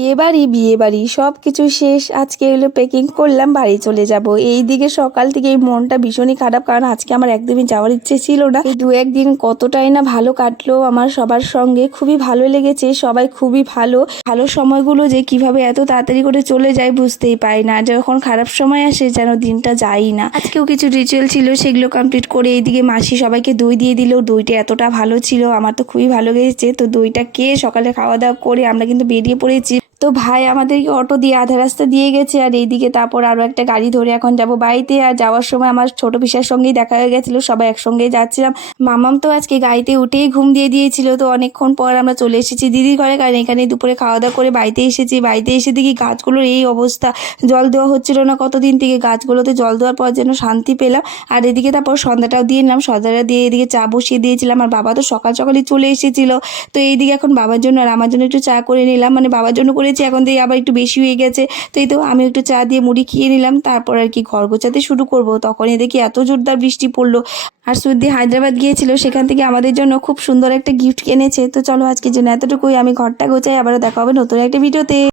বিয়ে বাড়ি সবকিছু শেষ। আজকে হলো প্যাকিং করলাম, বাড়ি চলে যাব। এইদিকে সকাল থেকে এই মনটা ভীষণই খারাপ, কারণ আজকে আমার একদমই যাওয়ার ইচ্ছে ছিল না। এই 2-1 দিন কতটাই না ভালো কাটলো আমার সবার সঙ্গে, খুবই ভালো লেগেছে। সবাই খুবই ভালো ভালো সময়গুলো যে কিভাবে এত তাড়াতাড়ি করে চলে যায় বুঝতেই পারি না। যখন খারাপ সময় আসে যেন দিনটা যাই না। আজকেও কিছু রিচুয়াল ছিল, সেগুলো কমপ্লিট করে এইদিকে মাসি সবাইকে দই দিয়ে দিল। দইটা এতটা ভালো ছিল, আমার তো খুবই ভালো লেগেছে। তো দইটা খেয়ে সকালে খাওয়া দাওয়া করে আমরা কিন্তু বেরিয়ে পড়েছি। তো ভাই আমাদেরকে অটো দিয়ে আধা রাস্তা দিয়ে গেছে, আর এইদিকে তারপর আরো একটা গাড়ি ধরে এখন যাব বাড়িতে। আর যাওয়ার সময় আমার ছোট পিসার সঙ্গেই দেখা হয়ে গেছিল, সবাই একসঙ্গেই যাচ্ছিলাম। মামাম তো আজকে গাড়িতে উঠেই ঘুম দিয়ে দিয়েছিল। তো অনেকক্ষণ পর আমরা চলে এসেছি দিদির ঘরে, কারণ এখানে দুপুরে খাওয়া দাওয়া করে বাড়িতে এসেছি। বাড়িতে এসে দেখি গাছগুলোর এই অবস্থা, জল দেওয়া হচ্ছিল না কতদিন থেকে। গাছগুলোতে জল দেওয়ার পর যেন শান্তি পেলাম। আর এদিকে তারপর সন্ধ্যাটাও দিয়ে নিলাম, সন্ধ্যাটা দিয়ে এদিকে চা বসিয়ে দিয়েছিলাম। আর বাবা তো সকাল সকালই চলে এসেছিল। তো এইদিকে এখন বাবার জন্য আর আমার জন্য একটু চা করে নিলাম, মানে বাবার জন্য করেছি, এখন দিয়ে আবার একটু বেশি হয়ে গেছে। তো এই তো আমি একটু চা দিয়ে মুড়ি খেয়ে নিলাম, তারপর আর কি ঘর গোছাতে শুরু করব। তখনই দেখি এত জোরদার বৃষ্টি পড়লো। আর সুদ্দি হায়দ্রাবাদ গিয়েছিল, সেখান থেকে আমাদের জন্য খুব সুন্দর একটা গিফট এনেছে। তো চলো আজকের জন্য এতটুকুই, আমি ঘরটা গোছাই, আবারও দেখা হবে নতুন একটা ভিডিওতে।